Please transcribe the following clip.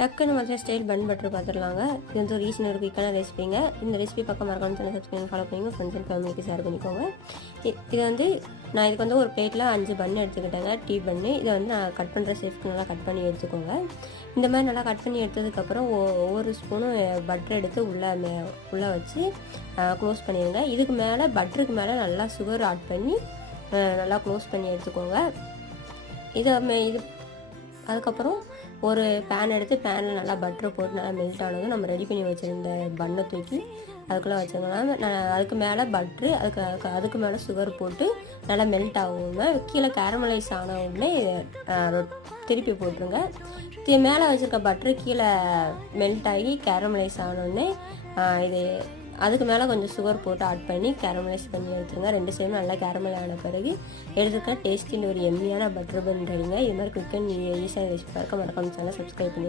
டக்குன்னு மற்ற style bun butter பார்த்துடலாங்க. இது வந்து ஒரு ஈஸியான ஒரு குயிக்கான ரெசிபிங்க. இந்த ரெசிபி பக்கம் மறக்காம சேனல் சப்ஸ்கிரைப் ஃபாலோ பண்ணிங்க, ஃப்ரெண்ட்ஸ் அண்ட் ஃபேமிலிக்கு ஷேர் பண்ணிக்கோங்க. இது வந்து நான் இதுக்கு வந்து ஒரு பிளேட்டில் 5 பன்னு எடுத்துக்கிட்டேங்க, டீ பன்னு. இதை வந்து நான் கட் பண்ணுற ஷேஃப்க்கு நல்லா கட் பண்ணி எடுத்துக்கோங்க. இந்த மாதிரி நல்லா கட் பண்ணி எடுத்ததுக்கப்புறம் ஒவ்வொரு ஸ்பூனும் பட்டர் எடுத்து உள்ளே வச்சு க்ளோஸ் பண்ணிடுங்க. இதுக்கு மேலே பட்டருக்கு மேலே நல்லா சுகர் ஆட் பண்ணி நல்லா க்ளோஸ் பண்ணி எடுத்துக்கோங்க. இது அதுக்கப்புறம் ஒரு பேன் எடுத்து பேனில் நல்லா பட்டர் போட்டு நல்லா மெல்ட் ஆனதும் நம்ம ரெடி பண்ணி வச்சுருந்த பன்னை தூக்கி அதுக்குள்ளே வச்சுக்கலாம். அதுக்கு மேலே பட்ரு அதுக்கு மேலே சுகர் போட்டு நல்லா மெல்ட் ஆகுங்க. கீழே கேரமலைஸ் ஆன உடனே திருப்பி போட்டுருங்க. மேலே வச்சுருக்க பட்ரு கீழே மெல்ட் ஆகி கேரமலைஸ் ஆனோடனே இது அதுக்கு மேலே கொஞ்சம் சுகர் போட்டு ஆட் பண்ணி கேரமலைஸ் பண்ணி எடுத்துருங்க. 2 சைடும் நல்லா கேரமல் ஆன பிறகு எடுத்துக்க டேஸ்டில் ஒரு எம்மியான பட்டர் பன் ரெடிங்க. இது மாதிரி குயிக் அண்ட் ஈஸியான ரெசிபி பார்க்க மறக்காம சேனல் சப்ஸ்கிரைப் பண்ணி